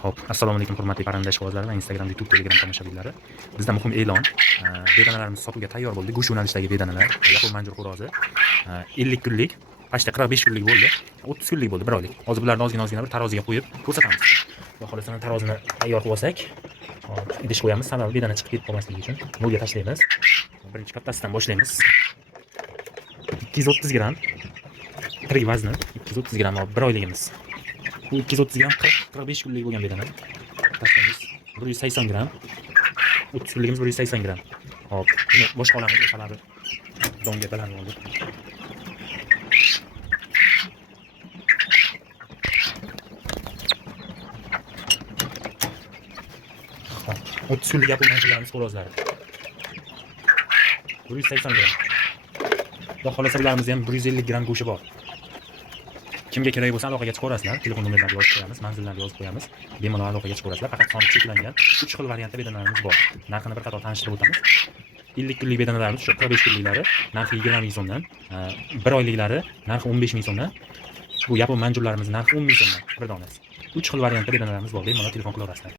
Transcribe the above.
Hop, assalomu alaykum hurmatli parandash qog'ozlari va Instagram, YouTube, Telegram tomoshabinlari. Bizda muhim e'lon. Bedanalarimiz sotuvga tayyor bo'ldi. Go'sht yo'nalishidagi bedanalar, yapon manjur xo'rozi. 50 kunlik, pashta 45 kunlik bo'ldi. 30 kunlik bo'ldi, 1 oylik. Hozir bularni ozgina bir taroziga qo'yib ko'rsatamiz. Xudo xolasa tarozini tayyor qilib olsak, idish qo'yamiz, sababi bedana chiqib ketib qolmasligi uchun. Nolga tashlaymiz. Birinchi kattasidan boshlaymiz. 230 gram tirik vazni, 230 gram 1 oyligimiz. Bu 230 gram 45 kunlik bo'lgan bedana. Tashlaymiz. 180 gram. 30 kunligimiz 180 gram. Hop, buni boshqa olamiz, sababi donga baland bo'ldi. Hop, 30 kunlik yapon manjurlarimiz xo'rozlari. 180 gram. Xudo xolasa bularimizni ham 150 gram go'shi bor. Kimga kerak bo'lsa aloqaga chiqaverasizlar. Telefon nomerlarini yozib qo'yamiz, manzillarni yozib qo'yamiz. Bemalol aloqaga chiqaverasizlar. Faqat soni cheklangan 3 xil variantda bedanalarimiz bor. Narxini bir qator tanishtirib o'tamiz. 50 kunlik bedanalarimiz shu 45 kunliklari narxi 20 ming so'mdan, 1 oyliklari narxi 15 ming so'mdan. Bu yapon manjurlarimiz narxi 10 ming so'mdan bir donasi. 3 xil variantda bedanalarimiz bor. Bemalol telefon qilaverasizlar.